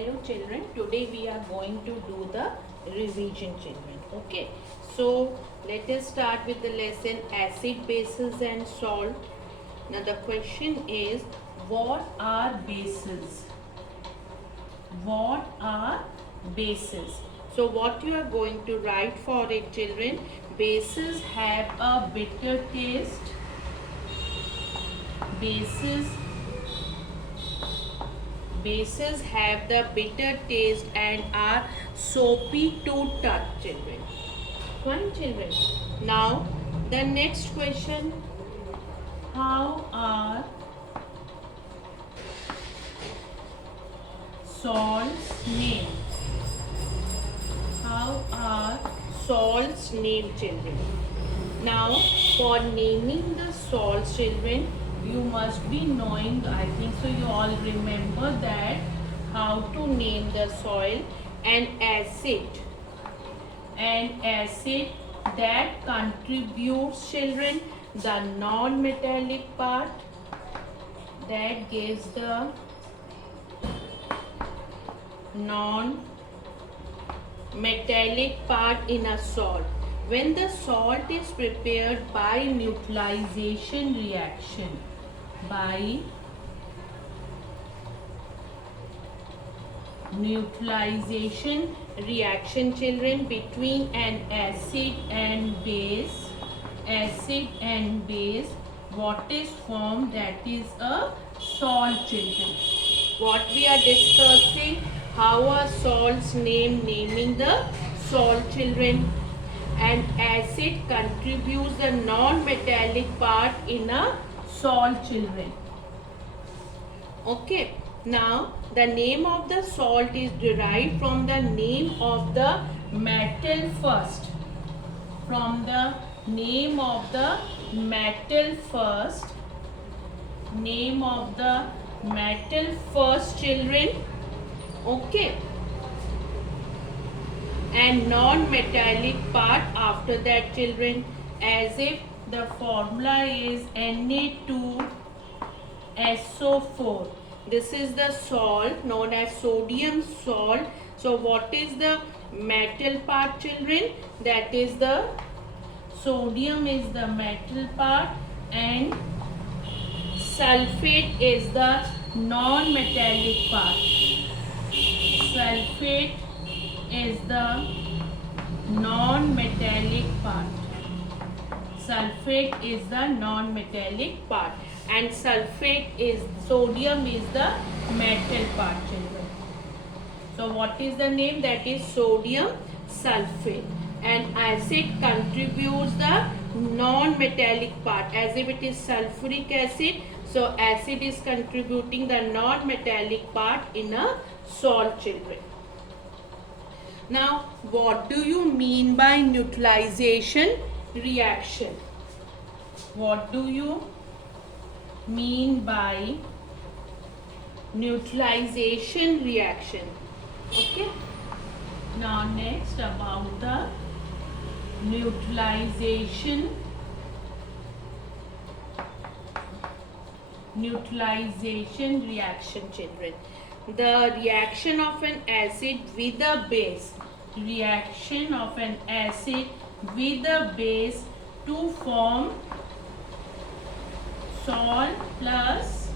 Hello children, today we are going to do the revision children. Okay, so let us start with the lesson acid, bases and salt. Now the question is, what are bases? What are bases? So what you are going to write for it children, bases have a bitter taste. Bases have the bitter taste and are soapy to touch children. Fine children. Now the next question, how are salts named? How are salts named children? Now for naming the salts children, you must be knowing, I think so you all remember that how to name the soil. An acid that contributes children the non-metallic part, that gives the non-metallic part in a salt. When the salt is prepared by neutralization reaction, children, between an acid and base, what is formed? That is a salt children. What we are discussing, how are salts named, naming the salt children. And acid contributes the non-metallic part in a salt children. Okay, now the name of the salt is derived from the name of the metal first. From the name of the metal first. Name of the metal first children. Okay, and non-metallic part after that children, as if the formula is Na2SO4. This is the salt known as sodium salt. So what is the metal part children? That is the sodium is the metal part and sulfate is the non-metallic part. Sulfate is the non-metallic part. Sulfate is the non-metallic part and sodium is the metal part children. So what is the name? That is sodium sulfate. And acid contributes the non-metallic part, as if it is sulfuric acid. So acid is contributing the non-metallic part in a salt children. Now, what do you mean by neutralization reaction? What do you mean by neutralization reaction? Okay. Now, next about the neutralization reaction children. The reaction of an acid with a base. Reaction of an acid with a base to form salt plus,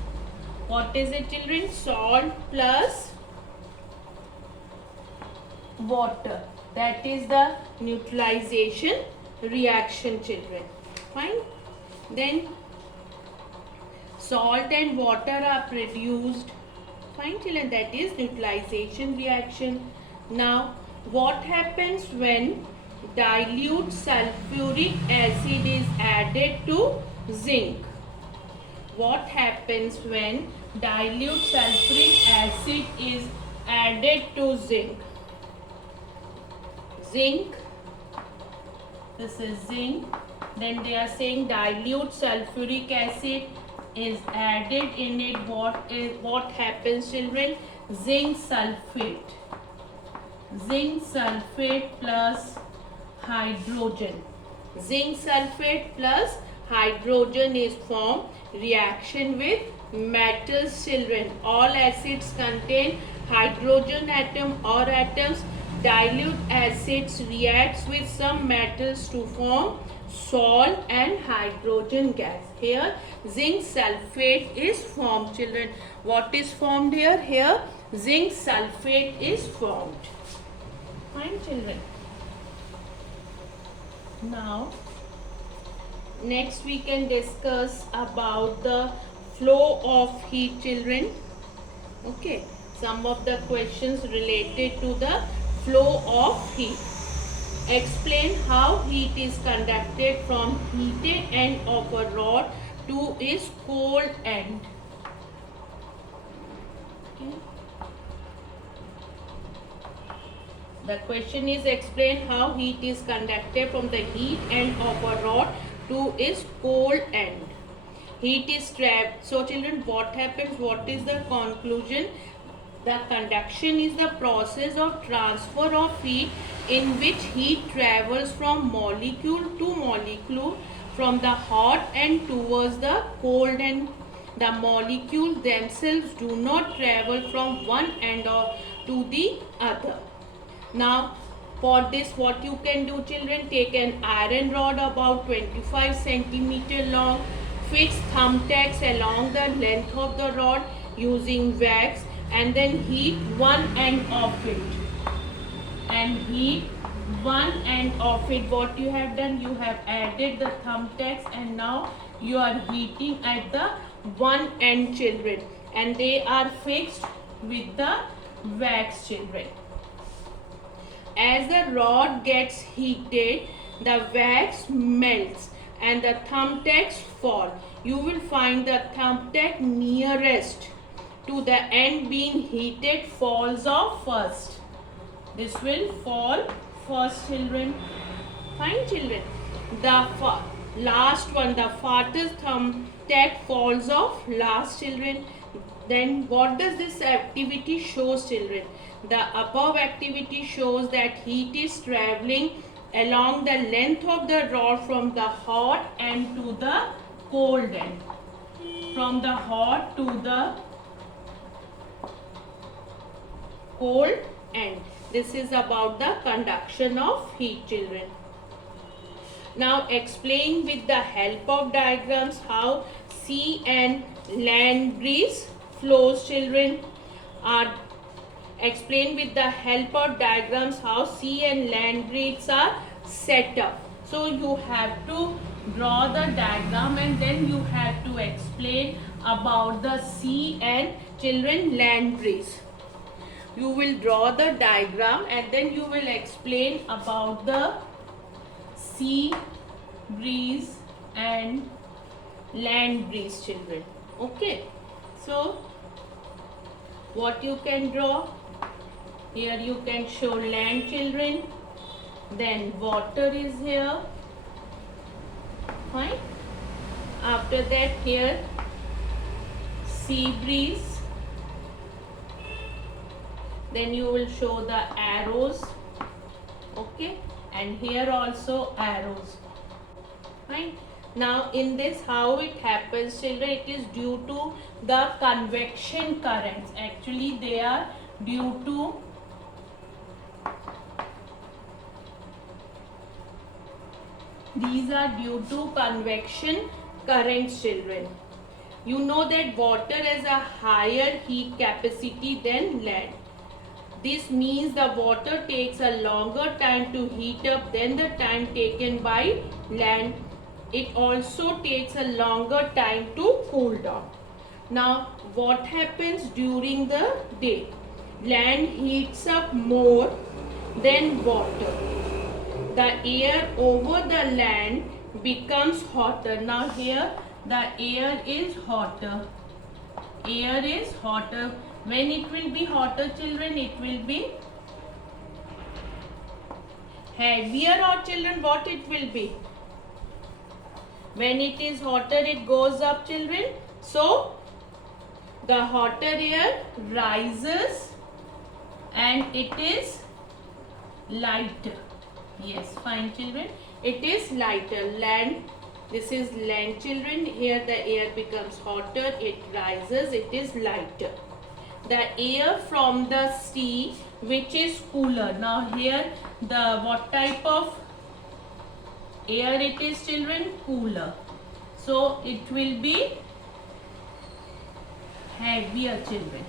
what is it children? Salt plus water. That is the neutralization reaction children. Fine. Then salt and water are produced. Fine children, that is neutralization reaction. Now what happens when dilute sulfuric acid is added to zinc? What happens when dilute sulfuric acid is added to zinc? Zinc, this is zinc. Then they are saying dilute sulfuric acid is added in it. What happens children? Zinc sulfate plus hydrogen. Zinc sulfate plus hydrogen is formed. Reaction with metals children. All acids contain hydrogen atom or atoms. Dilute acids reacts with some metals to form salt and hydrogen gas. Here zinc sulfate is formed, children. What is formed here? Here zinc sulfate is formed. Fine, children. Now next we can discuss about the flow of heat, children. Okay, some of the questions related to the flow of heat. Explain how heat is conducted from heated end of a rod to its cold end. Okay. The question is explain how heat is conducted from the heat end of a rod to its cold end. Heat is trapped. So children, what happens? What is the conclusion? The conduction is the process of transfer of heat in which heat travels from molecule to molecule from the hot end towards the cold end. The molecules themselves do not travel from one end to the other. Now for this, what you can do, children, take an iron rod about 25 centimeter long, fix thumbtacks along the length of the rod using wax, and then heat one end of it. And heat one end of it. What you have done, you have added the thumbtacks and now you are heating at the one end, children, and they are fixed with the wax, children. As the rod gets heated, the wax melts and the thumbtacks fall. You will find the thumbtack nearest to the end being heated falls off first. This will fall first, children. Fine, children. The last one, the farthest thumbtack falls off last, children. Then what does this activity shows, children? The above activity shows that heat is traveling along the length of the rod from the hot end to the cold end. From the hot to the cold end. This is about the conduction of heat, children. Now explain with the help of diagrams how sea and land breeze flows, children. Explain with the help of diagrams how sea and land breeze are set up. So you have to draw the diagram and then you have to explain about the sea and, children, land breeze. You will draw the diagram and then you will explain about the sea breeze and land breeze, children. Okay. So what you can draw? Here you can show land, children. Then water is here. Fine. After that, here sea breeze. Then you will show the arrows. Okay. And here also arrows. Fine. Now in this, how it happens, children, it is due to the convection currents. Actually they are due to convection currents, children. You know that water has a higher heat capacity than land. This means the water takes a longer time to heat up than the time taken by land. It also takes a longer time to cool down. Now, what happens during the day? Land heats up more than water. The air over the land becomes hotter. Now here the air is hotter. Air is hotter. When it will be hotter, children, it will be heavier, or children, what it will be? When it is hotter, it goes up, children. So the hotter air rises and it is lighter. Yes, fine, children. It is lighter. Land, this is land, children. Here the air becomes hotter, it rises, it is lighter. the air from the sea which is cooler. Now here the what type of air it is, children? Cooler. So it will be heavier, children.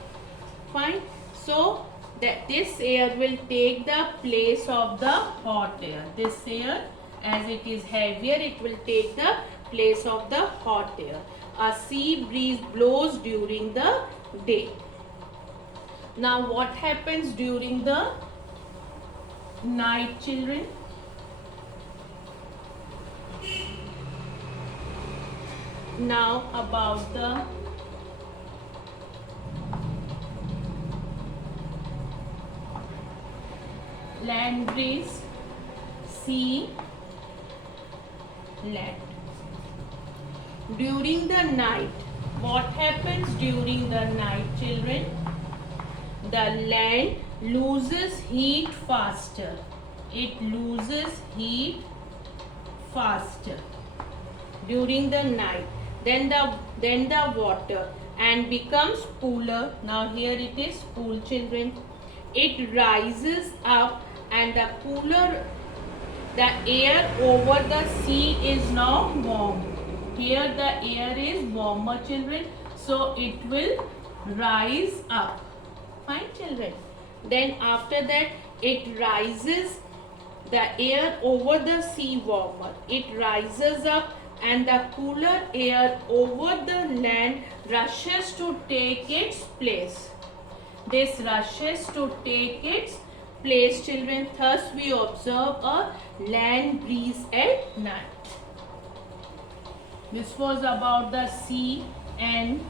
Fine. So that this air will take the place of the hot air. This air, as it is heavier, it will take the place of the hot air. A sea breeze blows during the day. Now what happens during the night, children? Now about the land breeze, sea, land. During the night, what happens during the night, children? The land loses heat faster. It loses heat faster during the night. Then the water and becomes cooler. Now here it is cool, children. It rises up and the air over the sea is now warm. Here the air is warmer, children. So it will rise up. Fine, children. Then after that it rises, the air over the sea warmer. It rises up and the cooler air over the land rushes to take its place. This rushes to take its place, children. Thus we observe a land breeze at night. This was about the sea and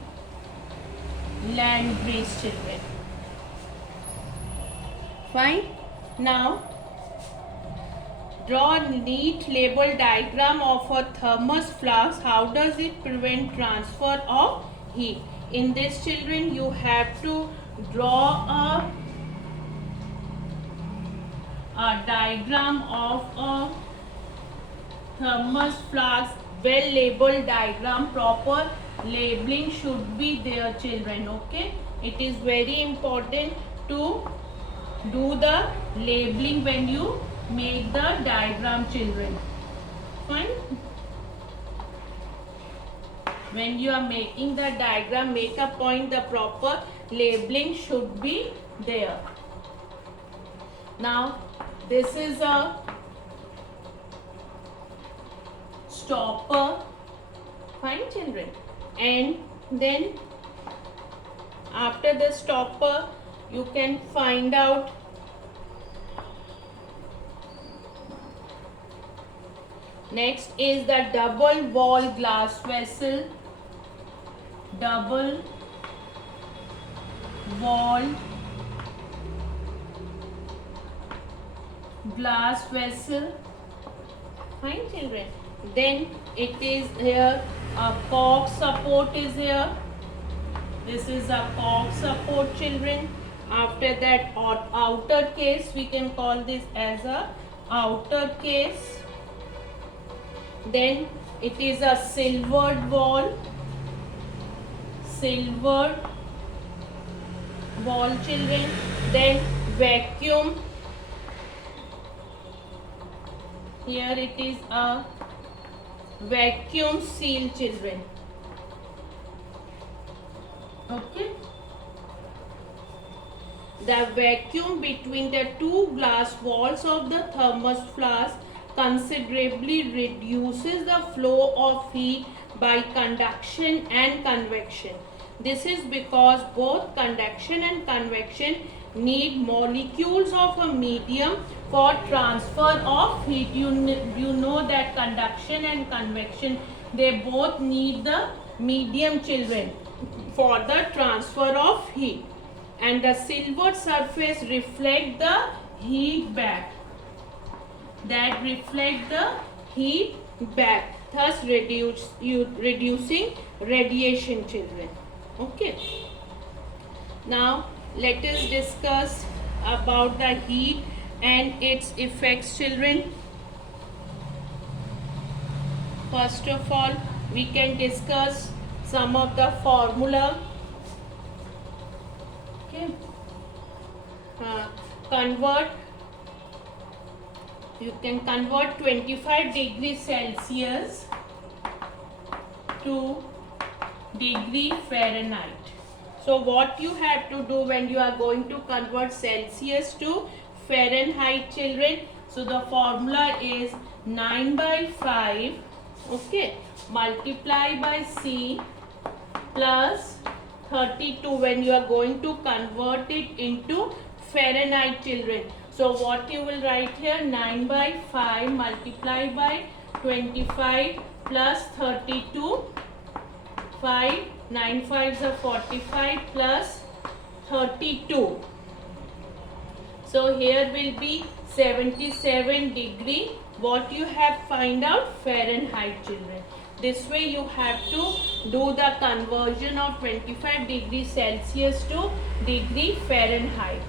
land breeze, children. Fine. Now draw a neat label diagram of a thermos flask. How does it prevent transfer of heat? In this, children, you have to draw a diagram of a thermos flask. Well labeled diagram. Proper labeling should be there, children. Okay, it is very important to do the labeling when you make the diagram, children. Fine. When you are making the diagram, make a point, the proper labeling should be there. Now this is a stopper. Fine, children. And then after the stopper you can find out next is the double wall glass vessel. Double wall glass vessel. Fine, children. Then it is here a cork support is here. This is a cork support, children. After that outer case, we can call this as a outer case. Then it is a silvered wall. Silvered wall, children. Then vacuum. Here it is a vacuum seal, children. Okay. The vacuum between the two glass walls of the thermos flask considerably reduces the flow of heat by conduction and convection. This is because both conduction and convection need molecules of a medium for transfer of heat. You know that conduction and convection, they both need the medium, children, for the transfer of heat. And the silver surface reflect the heat back. That reflect the heat back, thus reducing radiation, children. Okay. Now let us discuss about the heat and its effects, children. First of all, we can discuss some of the formula. convert, you can convert 25 degrees Celsius to degree Fahrenheit. So what you have to do when you are going to convert Celsius to Fahrenheit, children? So the formula is 9 by 5, okay, multiply by C plus 32 when you are going to convert it into Fahrenheit, children. So what you will write here? 9 by 5 multiply by 25 plus 32, 5, 9 5s are 45 plus 32. So here will be 77 degree. What you have find out? Fahrenheit, children. This way you have to do the conversion of 25 degrees Celsius to degree Fahrenheit.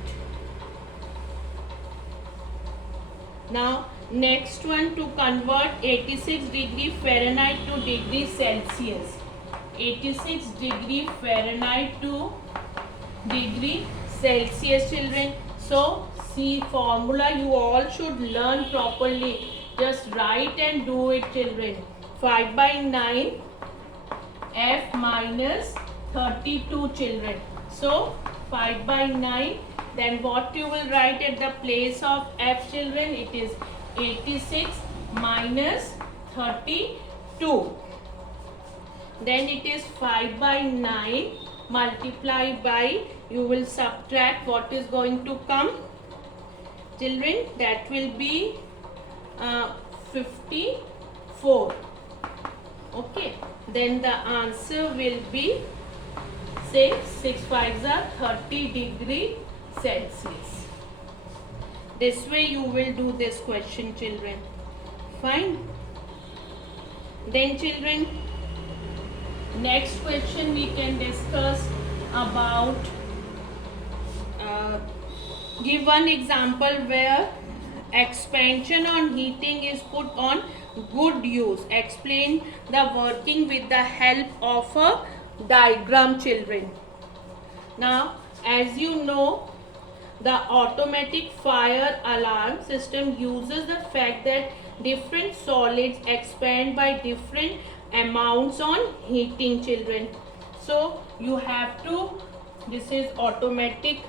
Now next one, to convert 86 degree Fahrenheit to degree Celsius. 86 degree Fahrenheit to degree Celsius, children. So see formula you all should learn properly. Just write and do it, children. 5 by 9 F minus 32, children. So 5 by 9, then what you will write at the place of F, children? It is 86 minus 32. Then it is 5 by 9 multiplied by, you will subtract, what is going to come, children? That will be 54. Okay, then the answer will be, say 6 5s are 30 degree Celsius. This way you will do this question, children. Fine. Then children, next question we can discuss about, give one example where expansion on heating is put on good use. Explain the working with the help of a diagram, children. Now as you know, the automatic fire alarm system uses the fact that different solids expand by different amounts on heating, children. So you have to, this is automatic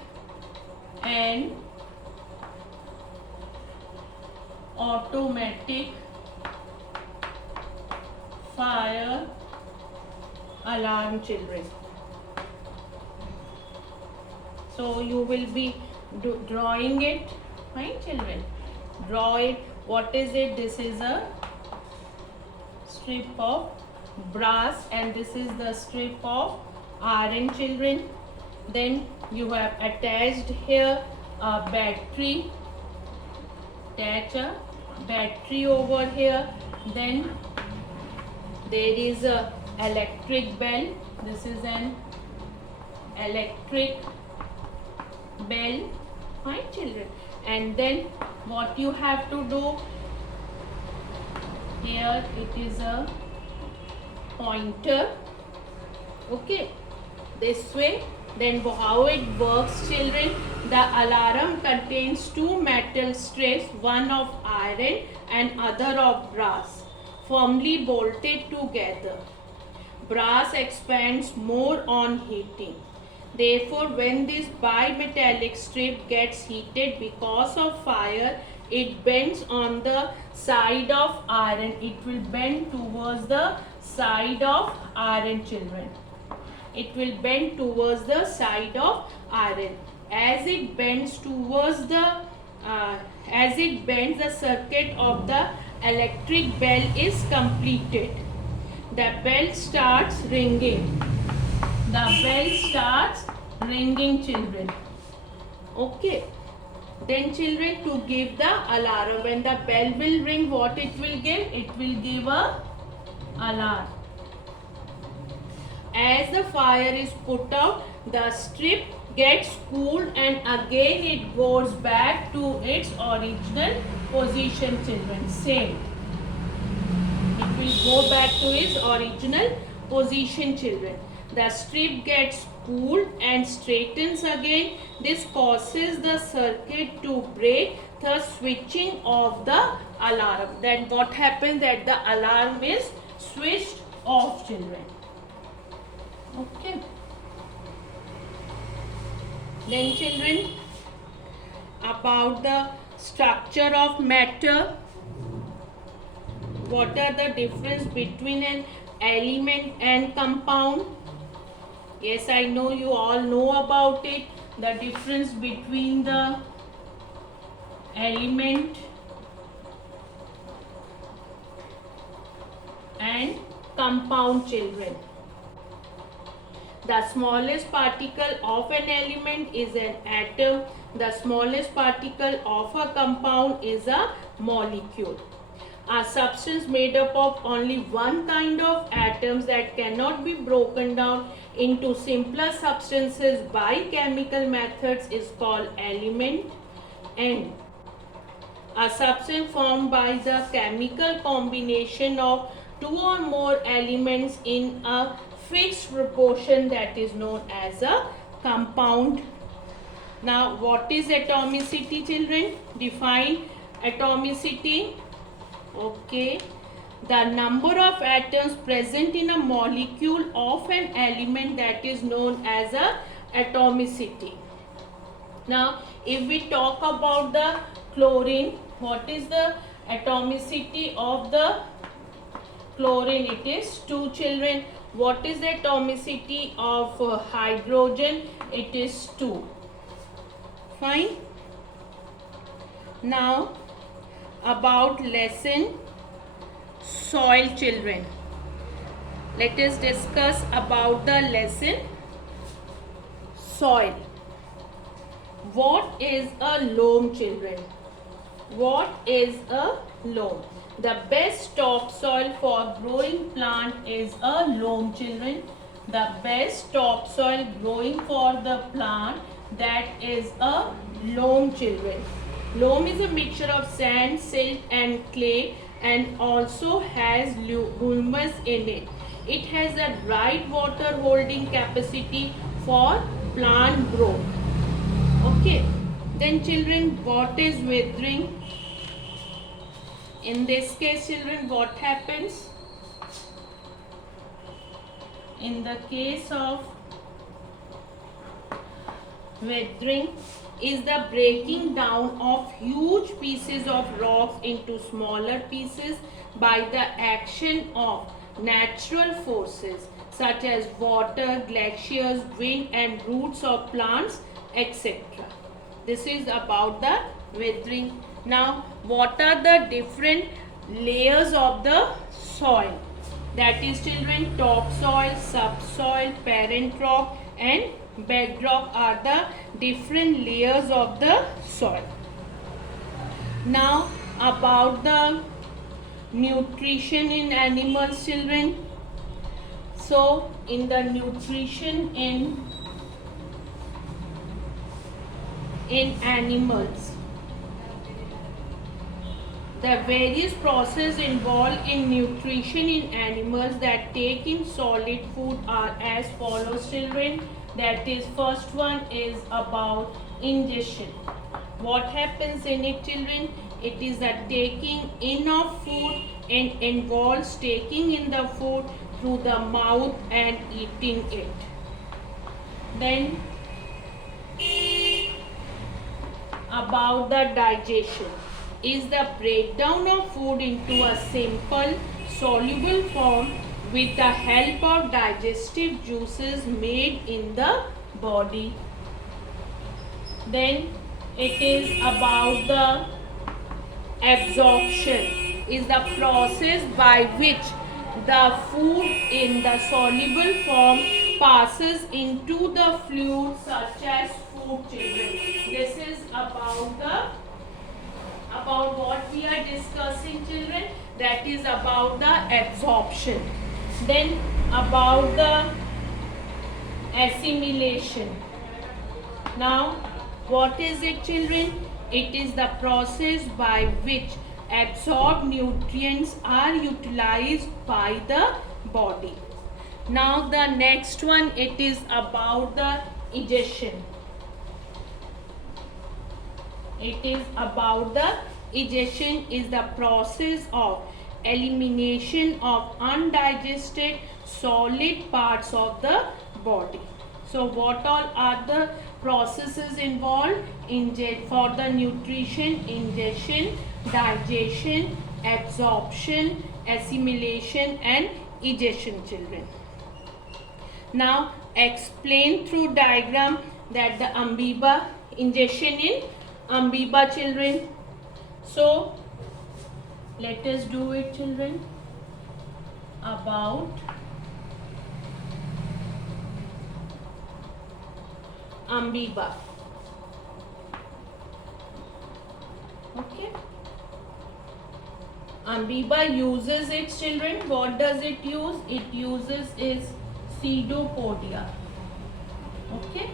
and automatic fire alarm, children. So you will be drawing it, fine, children. Draw it. What is it? This is a strip of brass and this is the strip of iron, children. Then you have attached here a battery. Attach a battery over here. Then there is a electric bell. This is an electric bell, fine, children. And then what you have to do here, it is a pointer, okay, this way. Then how it works, children? The alarm contains two metal strips, one of iron and other of brass, firmly bolted together. Brass expands more on heating. Therefore, when this bimetallic strip gets heated because of fire, it bends on the side of iron. It will bend towards the side of iron, children. It will bend towards the side of iron. As it bends towards the, the circuit of the electric bell is completed. The bell starts ringing. The bell starts ringing, children. Okay. Then children, to give the alarm, when the bell will ring, what it will give? It will give a alarm. As the fire is put out, the strip gets cooled and again it goes back to its original position, children. Same. It will go back to its original position, children. The strip gets pulled and straightens again. This causes the circuit to break, thus switching off the alarm. Then what happens, that the alarm is switched off, children. Okay. Then children, about the structure of matter. What are the difference between an element and compound? Yes, I know you all know about it. The difference between the element and compound, children. The smallest particle of an element is an atom. The smallest particle of a compound is a molecule. A substance made up of only one kind of atoms that cannot be broken down into simpler substances by chemical methods is called element. And a substance formed by the chemical combination of two or more elements in a fixed proportion, that is known as a compound. Now, what is atomicity, children? Define atomicity. Okay, the number of atoms present in a molecule of an element, that is known as a atomicity. Now, if we talk about the chlorine, what is the atomicity of the chlorine? It is 2, children. What is the atomicity of hydrogen? It is 2. Fine. Now, about lesson soil, children. Let us discuss about the lesson soil. What is a loam, children? What is a loam? The best topsoil for growing plant is a loam, children. The best topsoil growing for the plant, that is a loam, children. Loam is a mixture of sand, silt and clay and also has humus in it. It has the right water holding capacity for plant growth. Okay. Then children, what is withering? In this case, children, what happens? In the case of withering is the breaking down of huge pieces of rocks into smaller pieces by the action of natural forces such as water, glaciers, wind and roots of plants, etc. This is about the withering. Now, what are the different layers of the soil? That is, children, topsoil, subsoil, parent rock and bedrock are the different layers of the soil. Now, about the nutrition in animals, children. So, in the nutrition in animals, the various processes involved in nutrition in animals that take in solid food are as follows, children. That is, first one is about ingestion. What happens in it, children? It is the taking in of food and involves taking in the food through the mouth and eating it. Then about the digestion is the breakdown of food into a simple soluble form with the help of digestive juices made in the body. Then it is about the absorption, is the process by which the food in the soluble form passes into the fluid such as food, children. This is about what we are discussing, children. That is about the absorption. Then about the assimilation. Now, what is it, children? It is the process by which absorbed nutrients are utilized by the body. Now the next one, it is about the egestion. It is about the egestion is the process of elimination of undigested solid parts of the body. So what all are the processes involved for the nutrition? Ingestion, digestion, absorption, assimilation and egestion, children. Now explain through diagram that the amoeba, ingestion in amoeba, children. So let us do it, children. About amoeba. Okay. Amoeba uses its, children. What does it use? It uses its pseudopodia. Okay.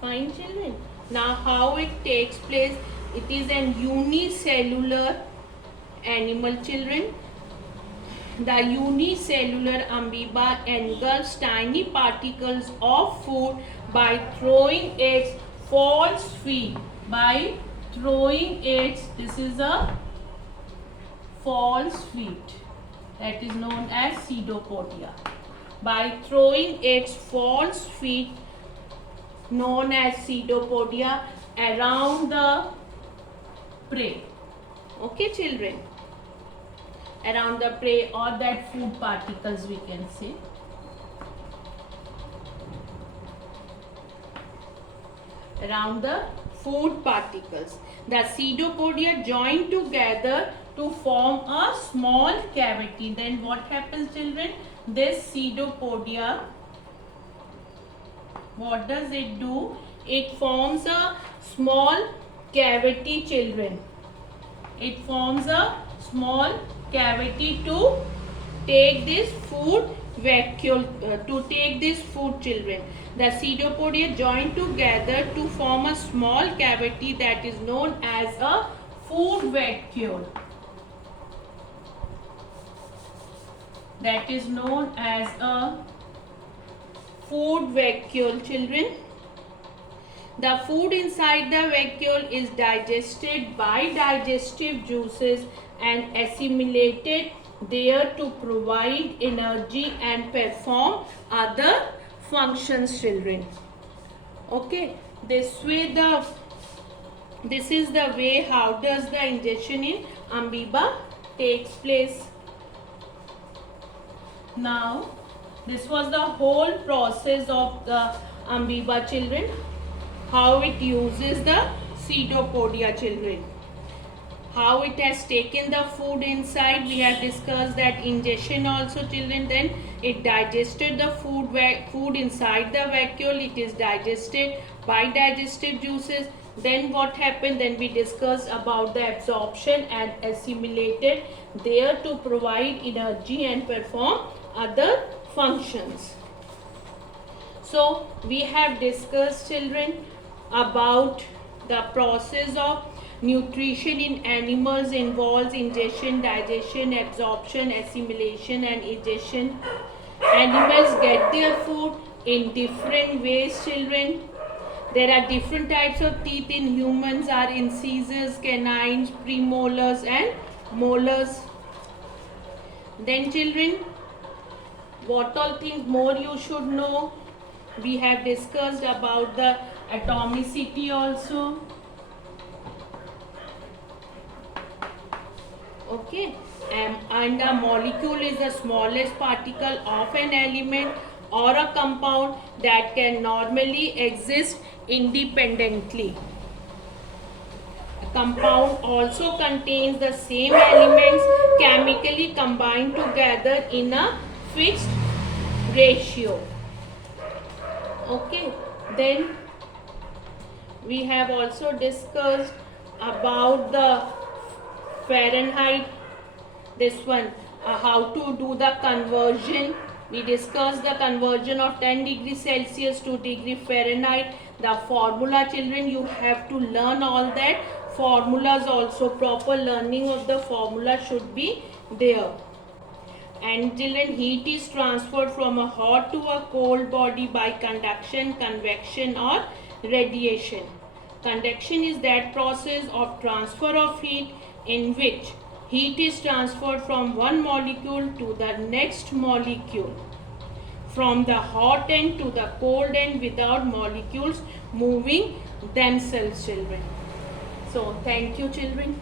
Fine, children. Now how it takes place? It is an unicellular animal, children. The unicellular amoeba engulfs tiny particles of food by throwing its false feet. By throwing its, this is a false feet, that is known as pseudopodia. By throwing its false feet, known as pseudopodia, around the prey. Okay, children, around the prey or that food particles, we can say. Around the food particles. The pseudopodia join together to form a small cavity. Then what happens, children? This pseudopodia, what does it do? It forms a small cavity, children. It forms a small cavity to take this food vacuole, to take this food, children. The pseudopodia join together to form a small cavity that is known as a food vacuole. That is known as a food vacuole, children. The food inside the vacuole is digested by digestive juices and assimilated there to provide energy and perform other functions, children. Okay, this is the way how does the ingestion in amoeba takes place. Now this was the whole process of the amoeba, children, how it uses the pseudopodia, children. How it has taken the food inside, we have discussed that ingestion also, children. Then it digested the food inside the vacuole. It is digested by digestive juices. Then what happened? Then we discussed about the absorption and assimilated there to provide energy and perform other functions. So we have discussed, children, about the process of nutrition in animals involves ingestion, digestion, absorption, assimilation and egestion. Animals get their food in different ways, children. There are different types of teeth in humans, are incisors, canines, premolars and molars. Then, children, what all things more you should know? We have discussed about the atomicity also. Okay, and a molecule is the smallest particle of an element or a compound that can normally exist independently. A compound also contains the same elements chemically combined together in a fixed ratio. Okay, then we have also discussed about the Fahrenheit, this one, how to do the conversion. We discussed the conversion of 10 degrees Celsius to degree Fahrenheit. The formula, children, you have to learn all that. Formulas also, proper learning of the formula should be there. And children, heat is transferred from a hot to a cold body by conduction, convection or radiation. Conduction is that process of transfer of heat in which heat is transferred from one molecule to the next molecule, from the hot end to the cold end without molecules moving themselves, children. So thank you, children.